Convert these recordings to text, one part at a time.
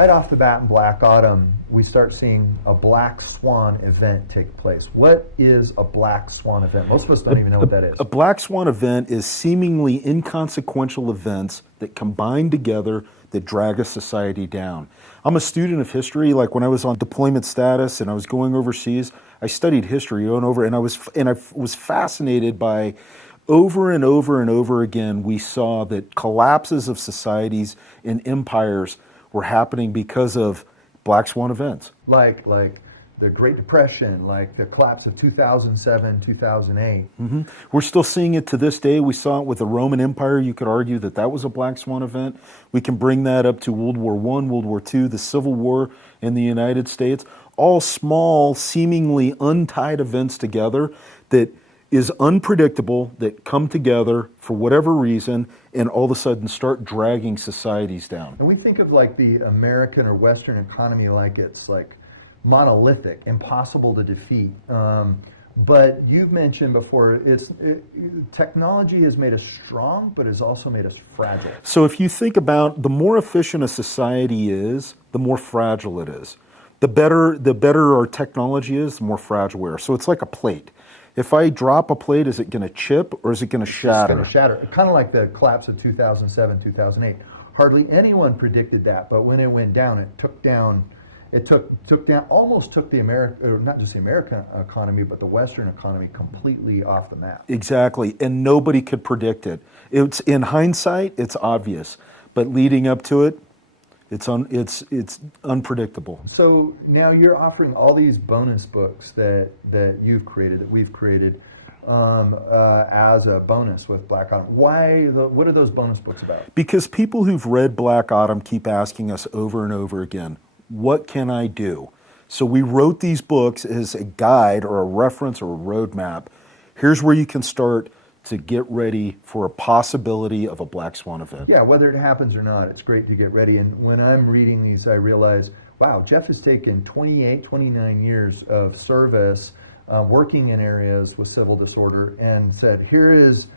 right off the bat in Black Autumn, we start seeing a Black Swan event take place. What is a Black Swan event? Most of us don't even know what that is. A Black Swan event is seemingly inconsequential events that combine together that drag a society down. I'm a student of history. Like when I was on deployment status and I was going overseas, I studied history over and over, and I was fascinated by over and over and over again, we saw that collapses of societies and empires were happening because of Black Swan events. Like the Great Depression, like the collapse of 2007, 2008. Mm-hmm. We're still seeing it to this day. We saw it with the Roman Empire. You could argue that that was a Black Swan event. We can bring that up to World War I, World War II, the Civil War in the United States. All small, seemingly untied events together that is unpredictable, that come together for whatever reason and all of a sudden start dragging societies down. And we think of like the American or Western economy like it's like monolithic, impossible to defeat. But you've mentioned before, technology has made us strong, but has also made us fragile. So if you think about the more efficient a society is, the more fragile it is. The better our technology is, the more fragile we are. So it's like a plate. If I drop a plate, is it going to chip or is it going to shatter? It's going to shatter. Kind of like the collapse of 2007, 2008. Hardly anyone predicted that, but when it went down, it took down, almost took the not just the American economy, but the Western economy completely off the map. Exactly, and nobody could predict it. It's in hindsight, it's obvious, but leading up to it, it's unpredictable. So now you're offering all these bonus books that you've created, that we've created, as a bonus with Black Autumn. What are those bonus books about? Because people who've read Black Autumn keep asking us over and over again, what can I do? So we wrote these books as a guide or a reference or a roadmap. Here's where you can start to get ready for a possibility of a Black Swan event. Yeah, whether it happens or not, it's great to get ready. And when I'm reading these, I realize, wow, Jeff has taken 28, 29 years of service, working in areas with civil disorder, and said, here's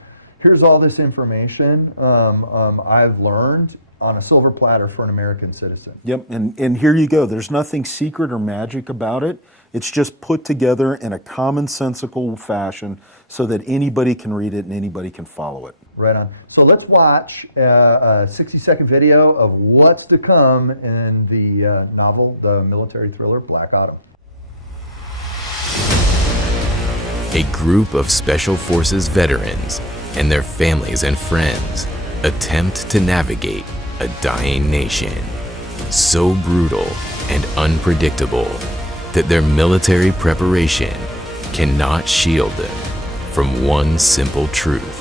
all this information I've learned on a silver platter for an American citizen. Yep, and here you go. There's nothing secret or magic about it. It's just put together in a commonsensical fashion so that anybody can read it and anybody can follow it. Right on. So let's watch a 60-second video of what's to come in the novel, the military thriller, Black Autumn. A group of Special Forces veterans and their families and friends attempt to navigate a dying nation, so brutal and unpredictable that their military preparation cannot shield them from one simple truth.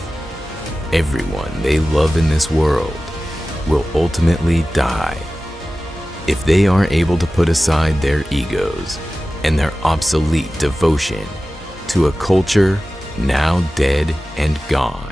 Everyone they love in this world will ultimately die. If they are able to put aside their egos and their obsolete devotion to a culture now dead and gone,